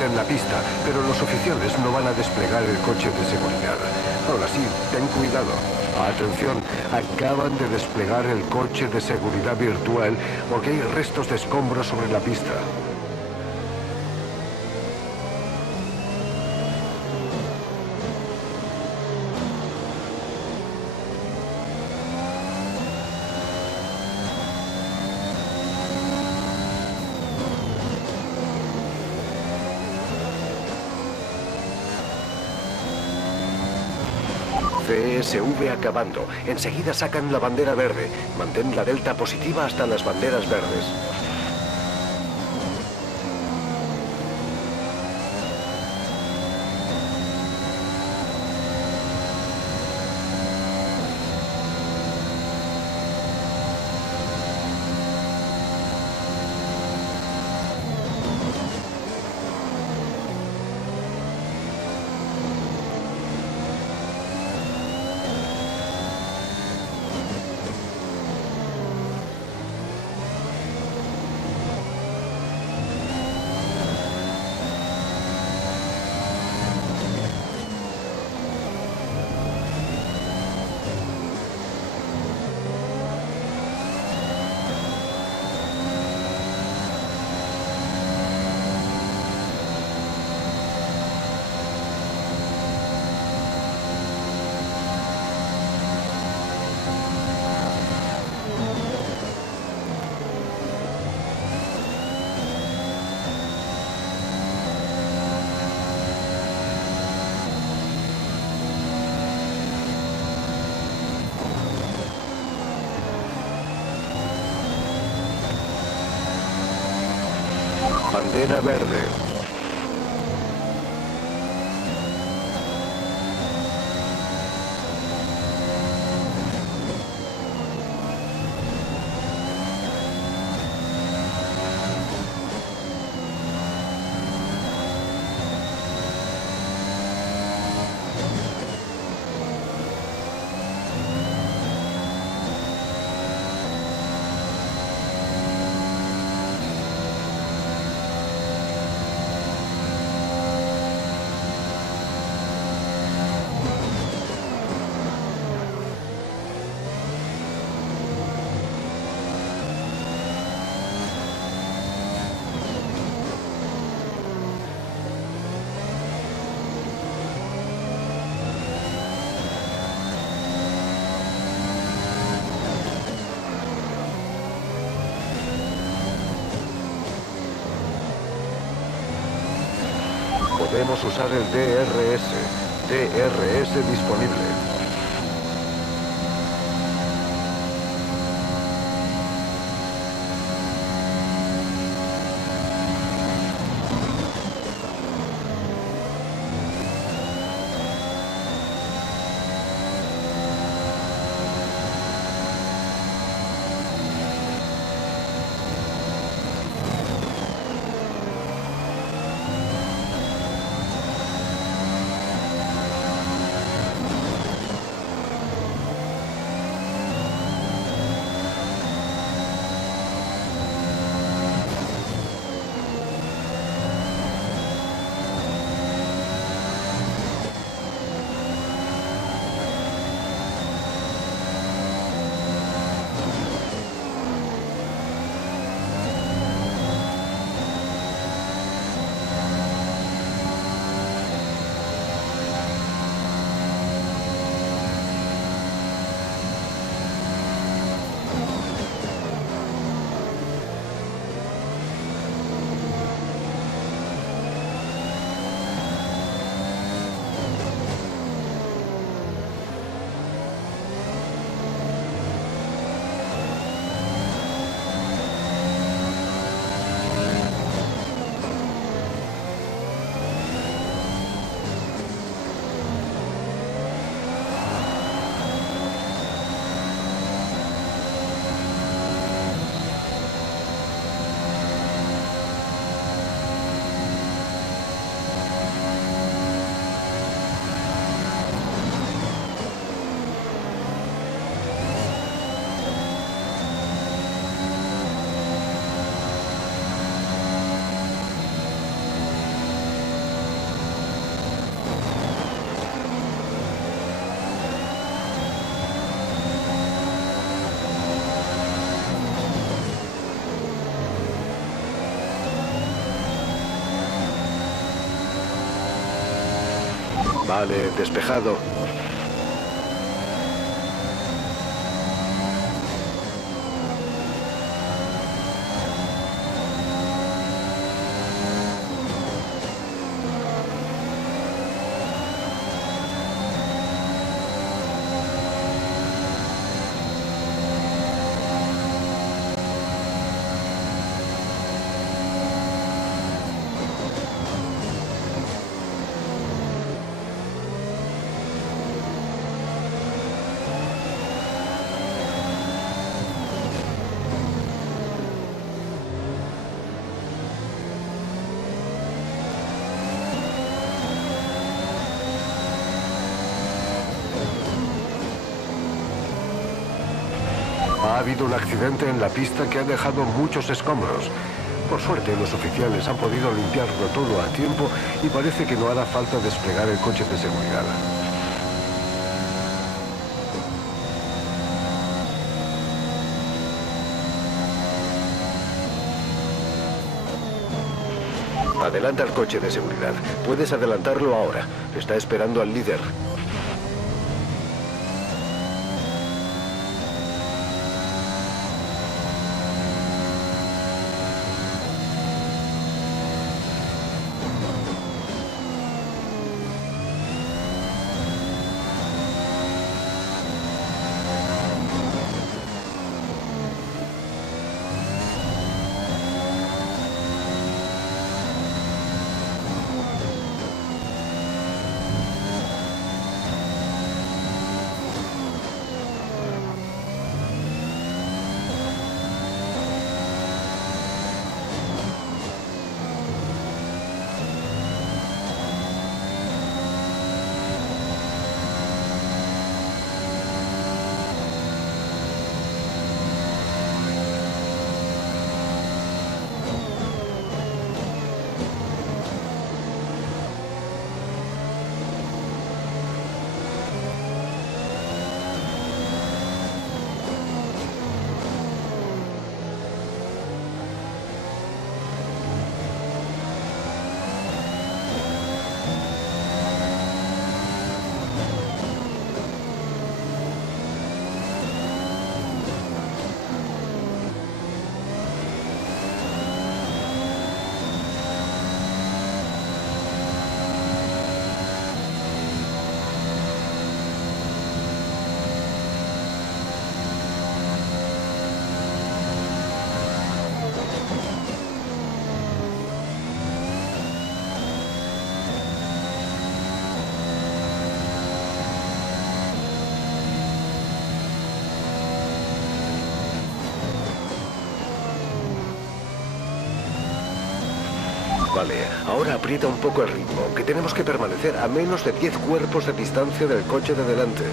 gente en la pista, pero los oficiales no van a desplegar el coche de seguridad. Ahora sí, ten cuidado. Atención, acaban de desplegar el coche de seguridad virtual porque hay restos de escombros sobre la pista. CSV acabando. Enseguida sacan la bandera verde. Mantén la delta positiva hasta las banderas verdes. Bandera verde. Podemos usar el DRS. DRS disponible. Vale, despejado. Ha habido un accidente en la pista que ha dejado muchos escombros. Por suerte, los oficiales han podido limpiarlo todo a tiempo y parece que no hará falta desplegar el coche de seguridad. Adelanta el coche de seguridad. Puedes adelantarlo ahora. Está esperando al líder. Vale, ahora aprieta un poco el ritmo, que tenemos que permanecer a menos de 10 cuerpos de distancia del coche de delante.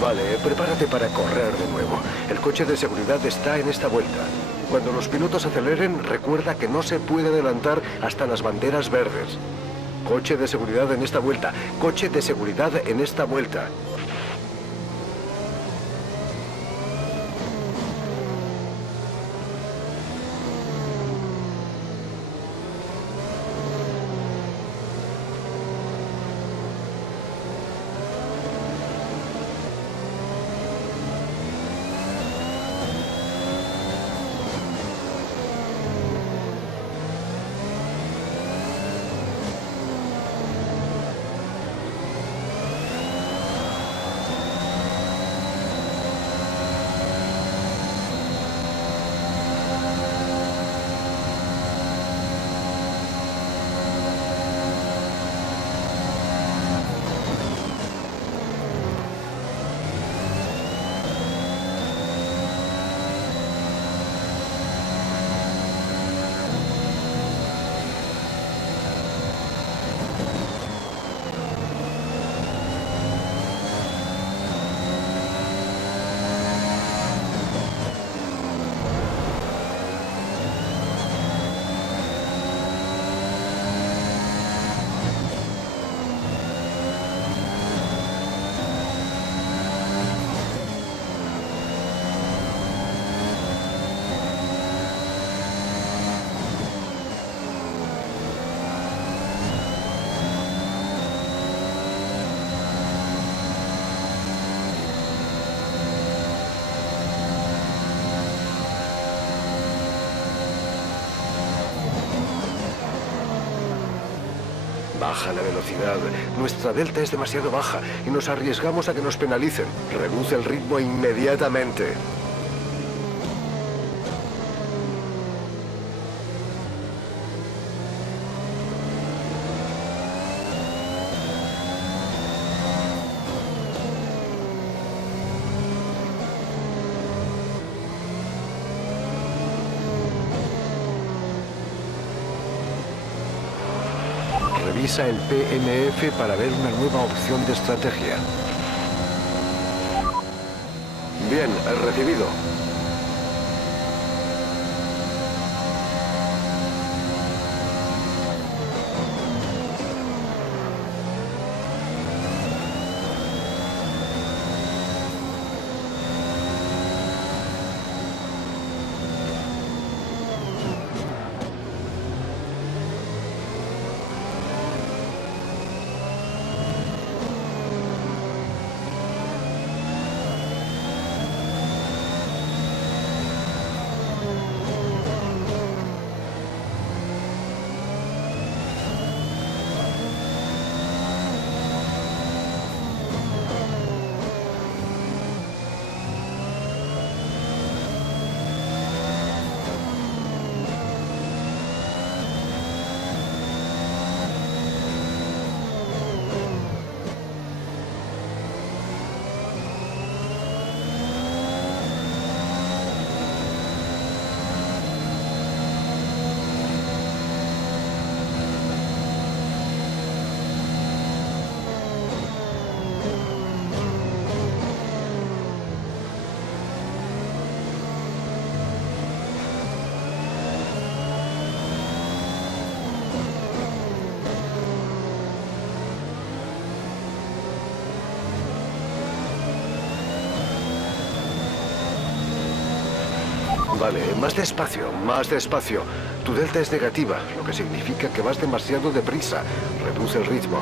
Vale, prepárate para correr de nuevo. El coche de seguridad está en esta vuelta. Cuando los pilotos aceleren, recuerda que no se puede adelantar hasta las banderas verdes. Coche de seguridad en esta vuelta. Coche de seguridad en esta vuelta. Baja la velocidad. Nuestra delta es demasiado baja y nos arriesgamos a que nos penalicen. Reduce el ritmo inmediatamente. Revisa el PMF para ver una nueva opción de estrategia. Bien, recibido. Vale, más despacio, más despacio. Tu delta es negativa, lo que significa que vas demasiado deprisa. Reduce el ritmo.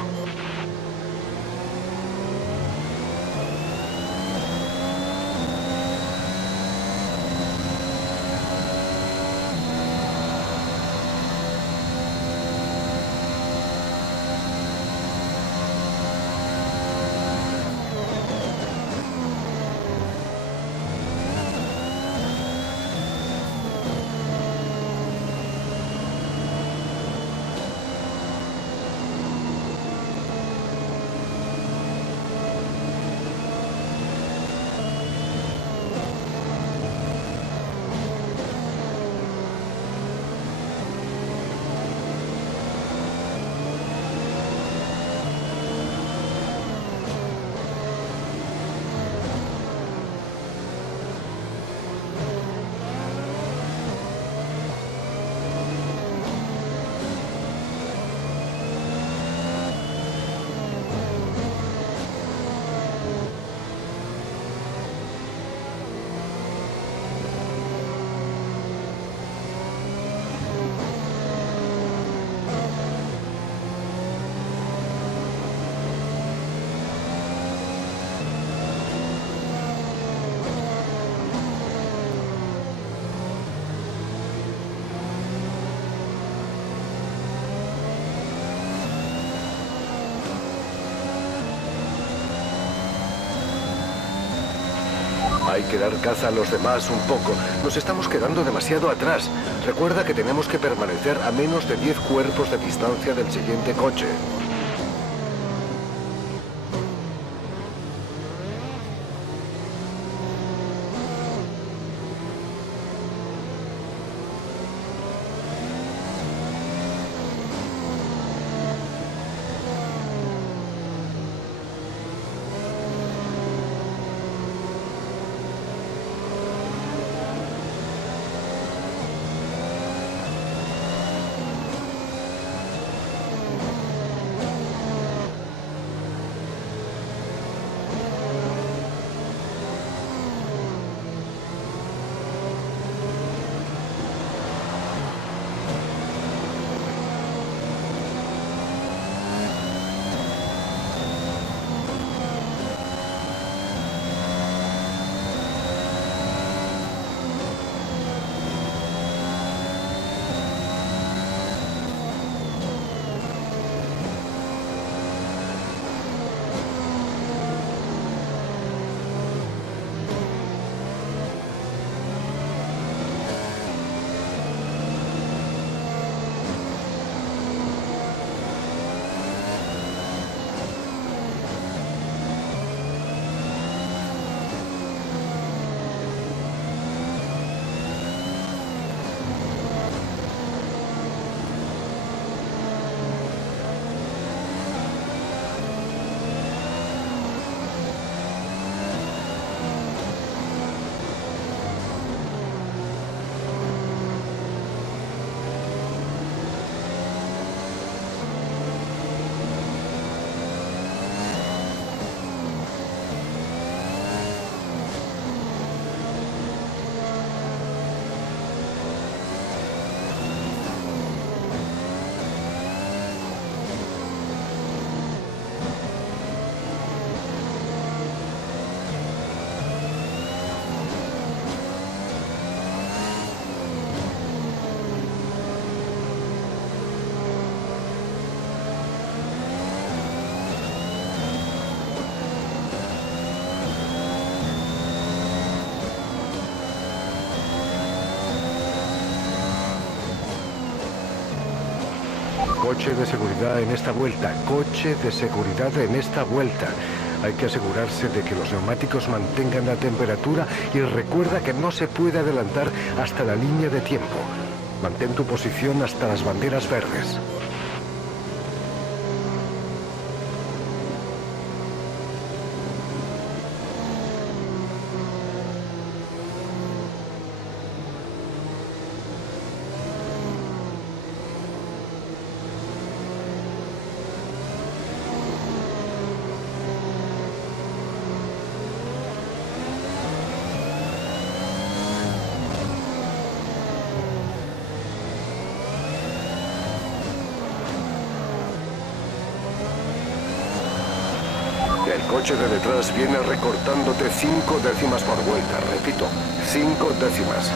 Hay que dar caza a los demás un poco. Nos estamos quedando demasiado atrás. Recuerda que tenemos que permanecer a menos de 10 cuerpos de distancia del siguiente coche. Coche de seguridad en esta vuelta, coche de seguridad en esta vuelta. Hay que asegurarse de que los neumáticos mantengan la temperatura y recuerda que no se puede adelantar hasta la línea de tiempo. Mantén tu posición hasta las banderas verdes. El coche de detrás viene recortándote 5 décimas por vuelta. Repito, 5 décimas.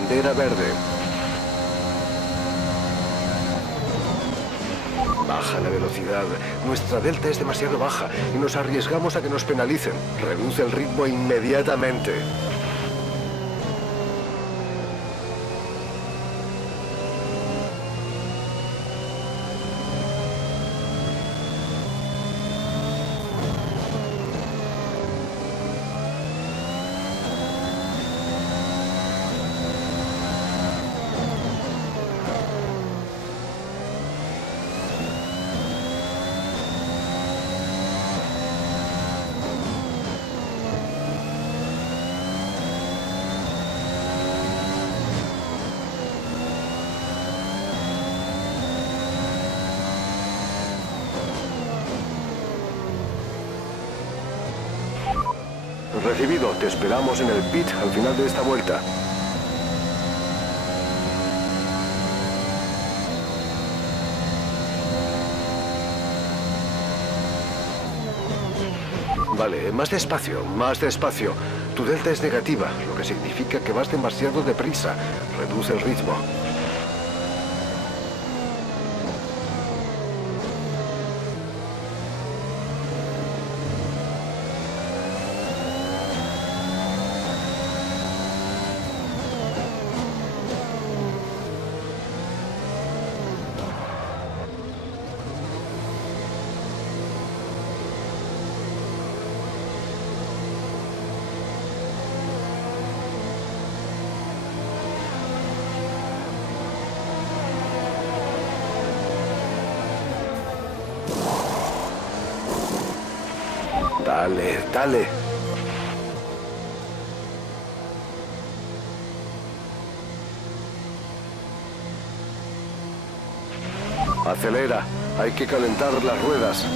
bandera verde. Baja la velocidad. Nuestra delta es demasiado baja y nos arriesgamos a que nos penalicen. Reduce el ritmo inmediatamente. Recibido, te esperamos en el pit al final de esta vuelta. Vale, más despacio, más despacio. Tu delta es negativa, lo que significa que vas demasiado deprisa. Reduce el ritmo. Dale, dale. Acelera. Hay que calentar las ruedas.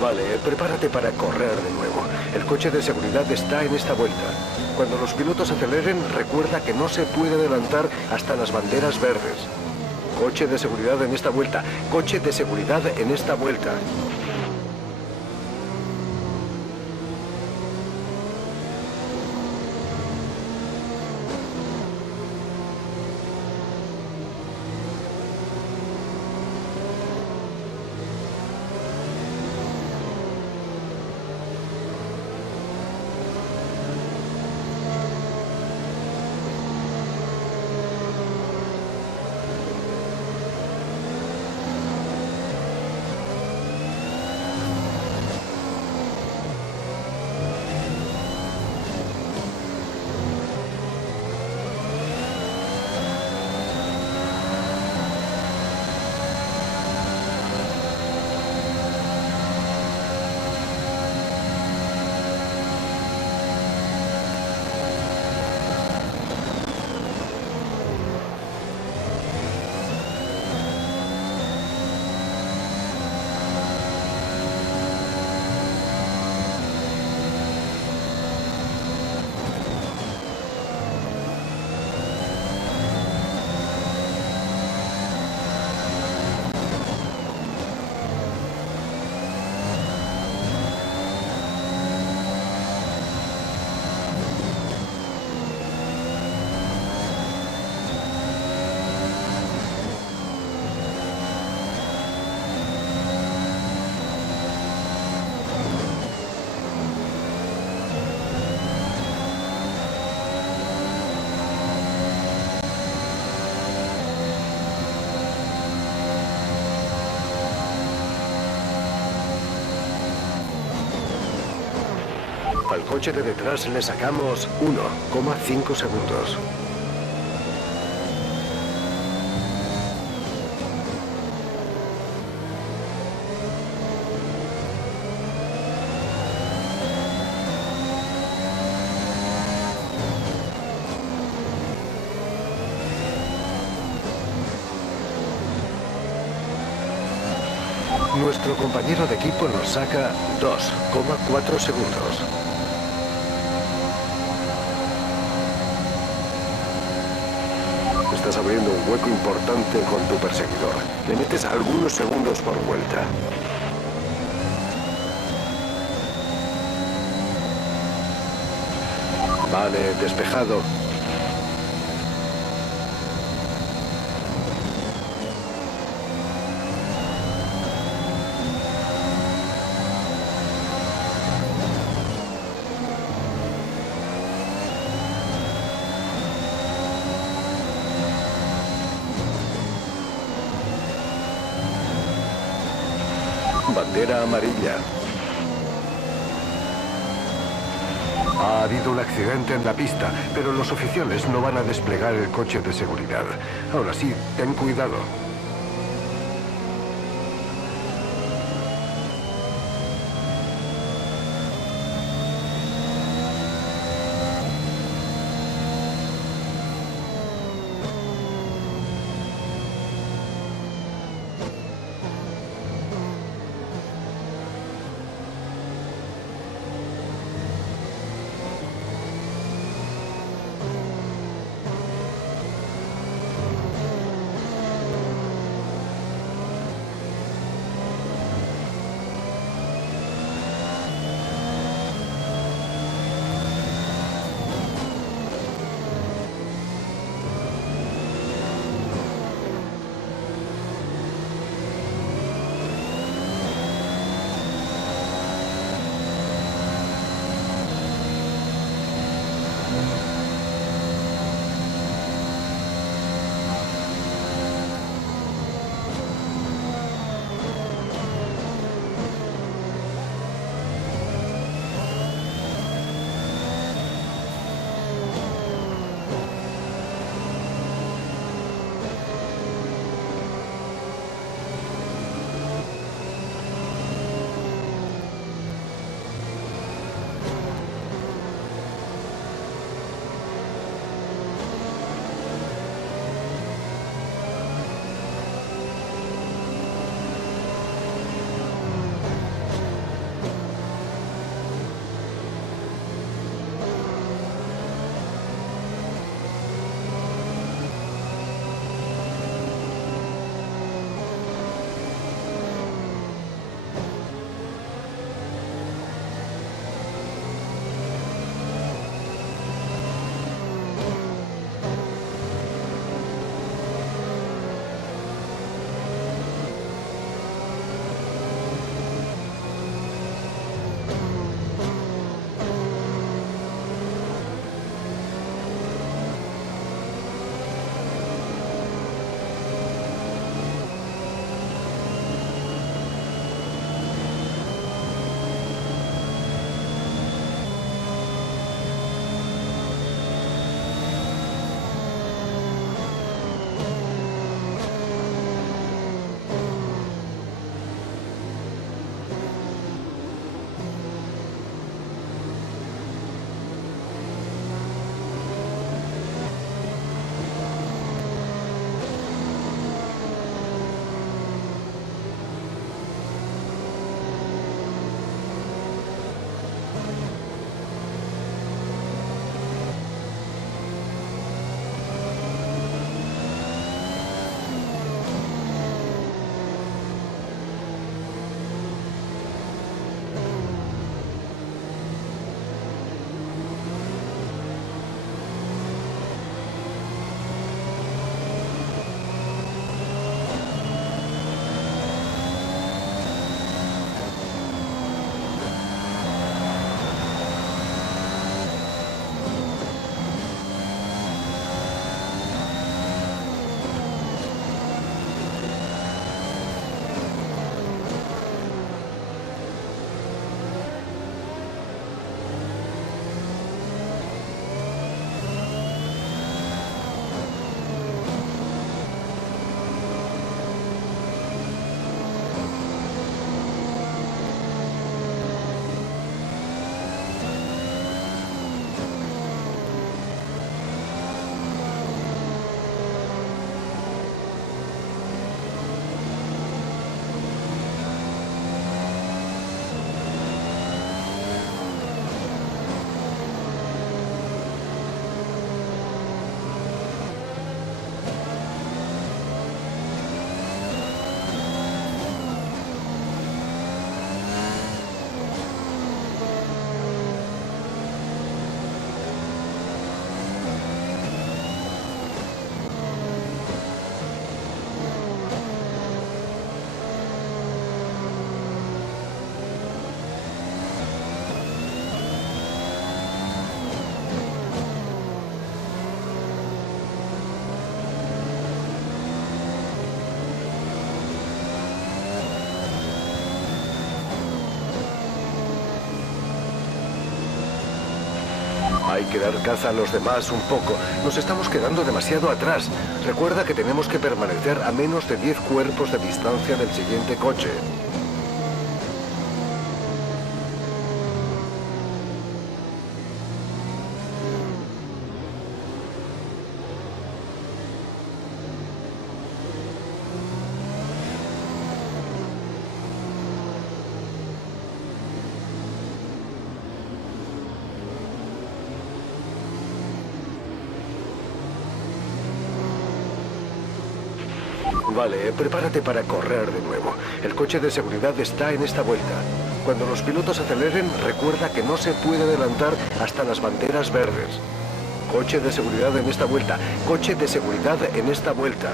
Vale, prepárate para correr de nuevo. El coche de seguridad está en esta vuelta. Cuando los pilotos aceleren, recuerda que no se puede adelantar hasta las banderas verdes. Coche de seguridad en esta vuelta. Coche de seguridad en esta vuelta. Al coche de detrás le sacamos 1,5 segundos. Nuestro compañero de equipo nos saca 2,4 segundos. Estás abriendo un hueco importante con tu perseguidor. Le metes algunos segundos por vuelta. Vale, despejado. Bandera amarilla. Ha habido un accidente en la pista, pero los oficiales no van a desplegar el coche de seguridad. Ahora sí, ten cuidado. Hay que dar caza a los demás un poco. Nos estamos quedando demasiado atrás. Recuerda que tenemos que permanecer a menos de 10 cuerpos de distancia del siguiente coche. Vale, prepárate para correr de nuevo. El coche de seguridad está en esta vuelta. Cuando los pilotos aceleren, recuerda que no se puede adelantar hasta las banderas verdes. Coche de seguridad en esta vuelta. Coche de seguridad en esta vuelta.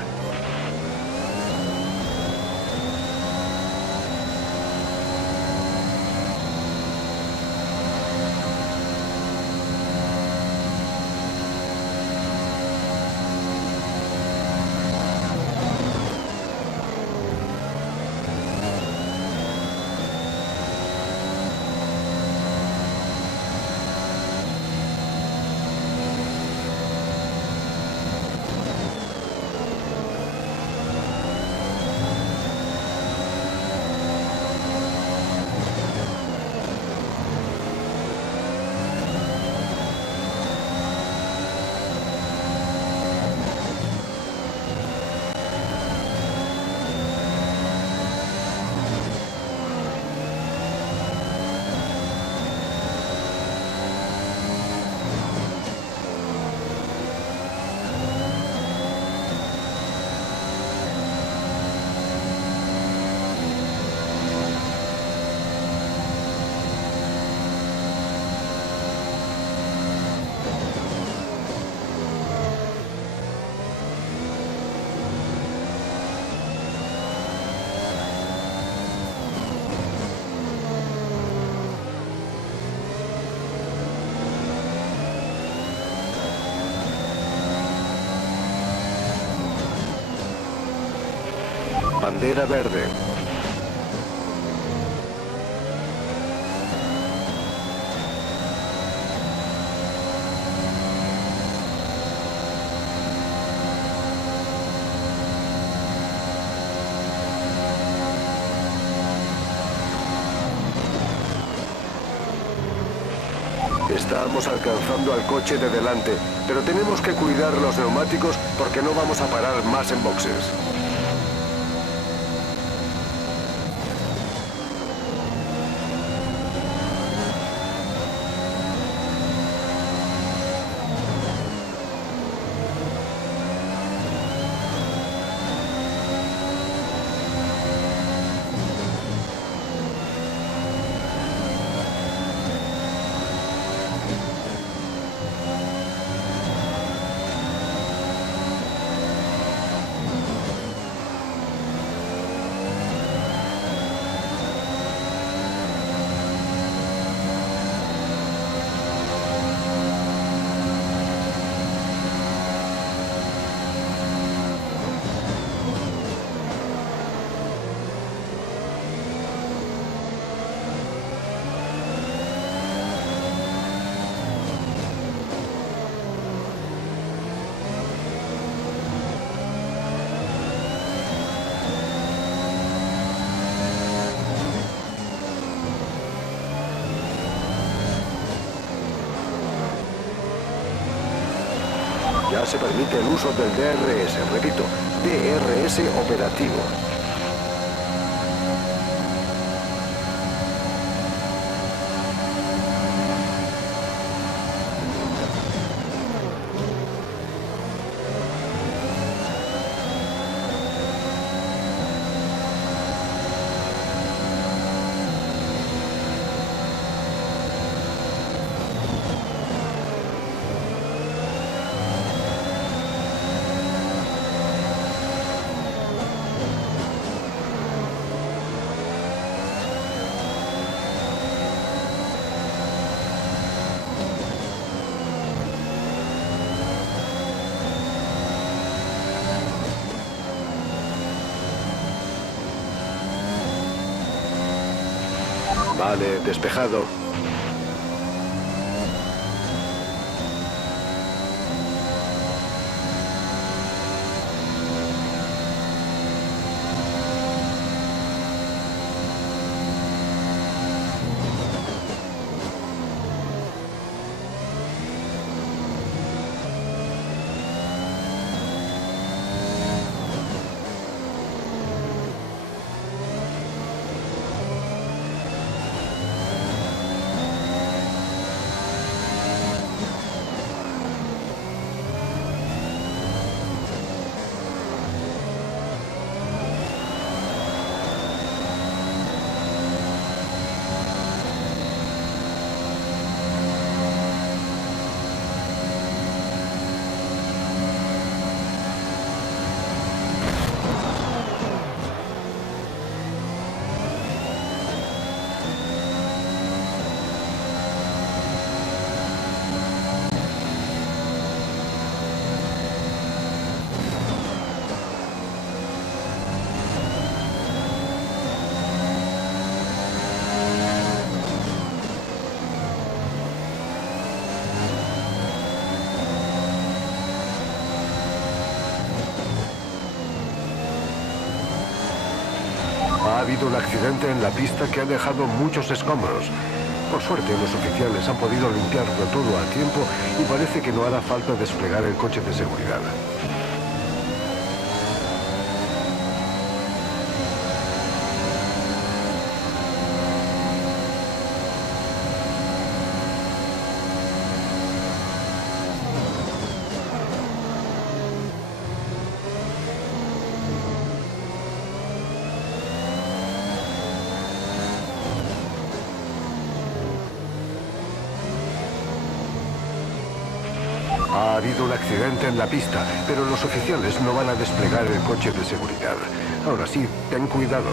Bandera verde. Estamos alcanzando al coche de delante, pero tenemos que cuidar los neumáticos porque no vamos a parar más en boxes. Ya se permite el uso del DRS, repito, DRS operativo. Vale, despejado. habido un accidente en la pista que ha dejado muchos escombros. Por suerte, los oficiales han podido limpiarlo todo a tiempo y parece que no hará falta desplegar el coche de seguridad. Ha habido un accidente en la pista, pero los oficiales no van a desplegar el coche de seguridad. Ahora sí, ten cuidado.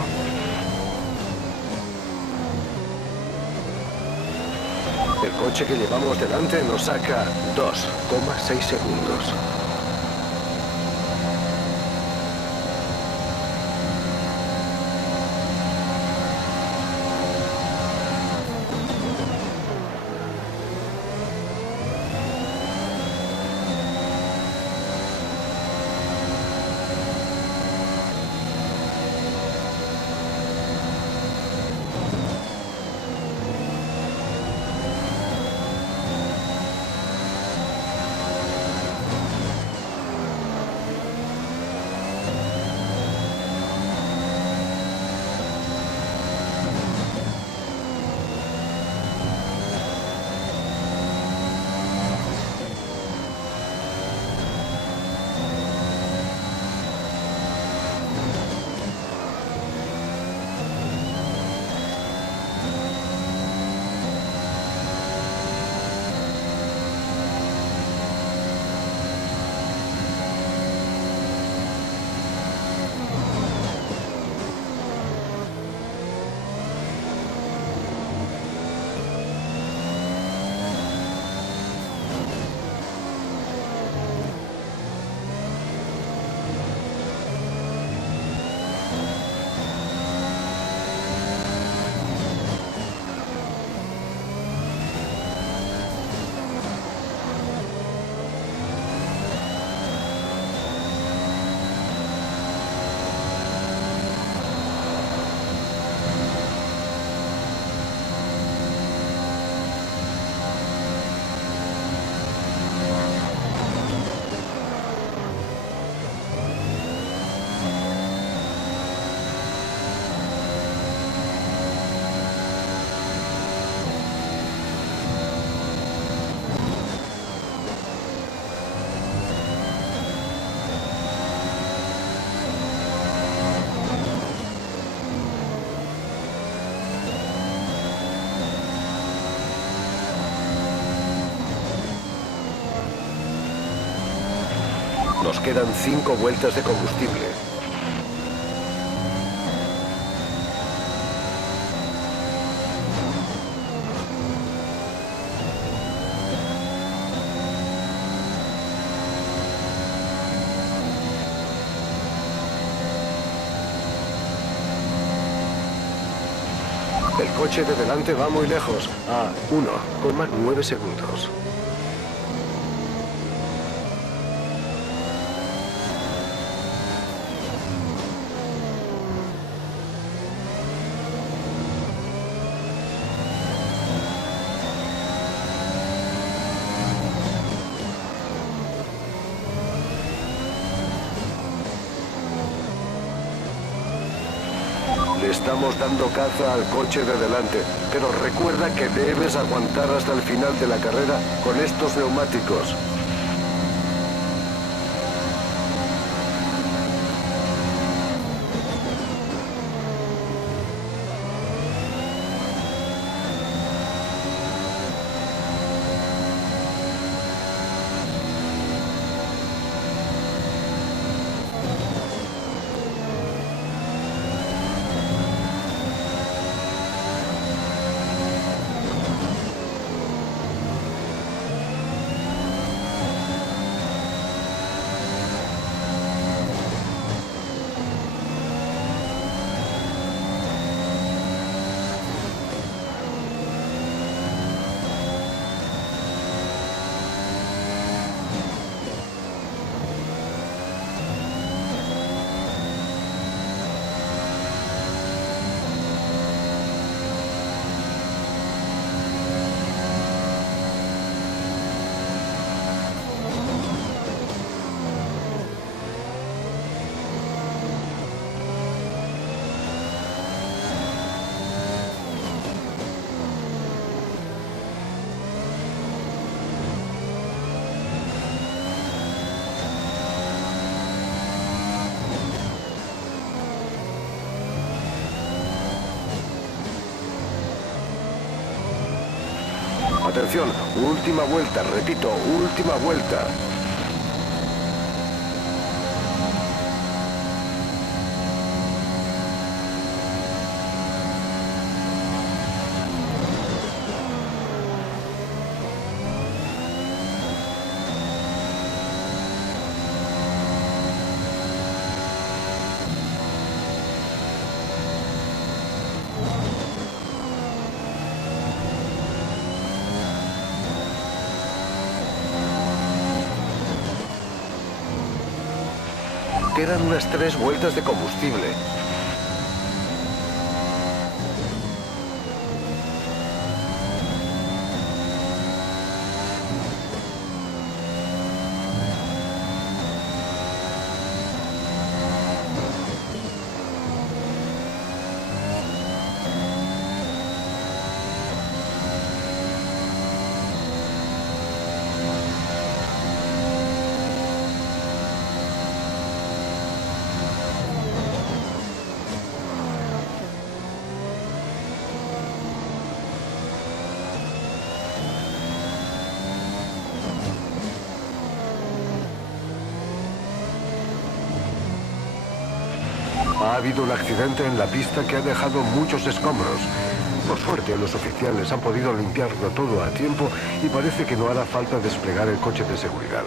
El coche que llevamos delante nos saca 2,6 segundos. Nos quedan 5 vueltas de combustible. El coche de delante va muy lejos, a 1,9 segundos. Le estamos dando caza al coche de delante, pero recuerda que debes aguantar hasta el final de la carrera con estos neumáticos. Atención, última vuelta, repito, última vuelta. Quedan unas 3 vueltas de combustible. Ha habido un accidente en la pista que ha dejado muchos escombros. Por suerte, los oficiales han podido limpiarlo todo a tiempo y parece que no hará falta desplegar el coche de seguridad.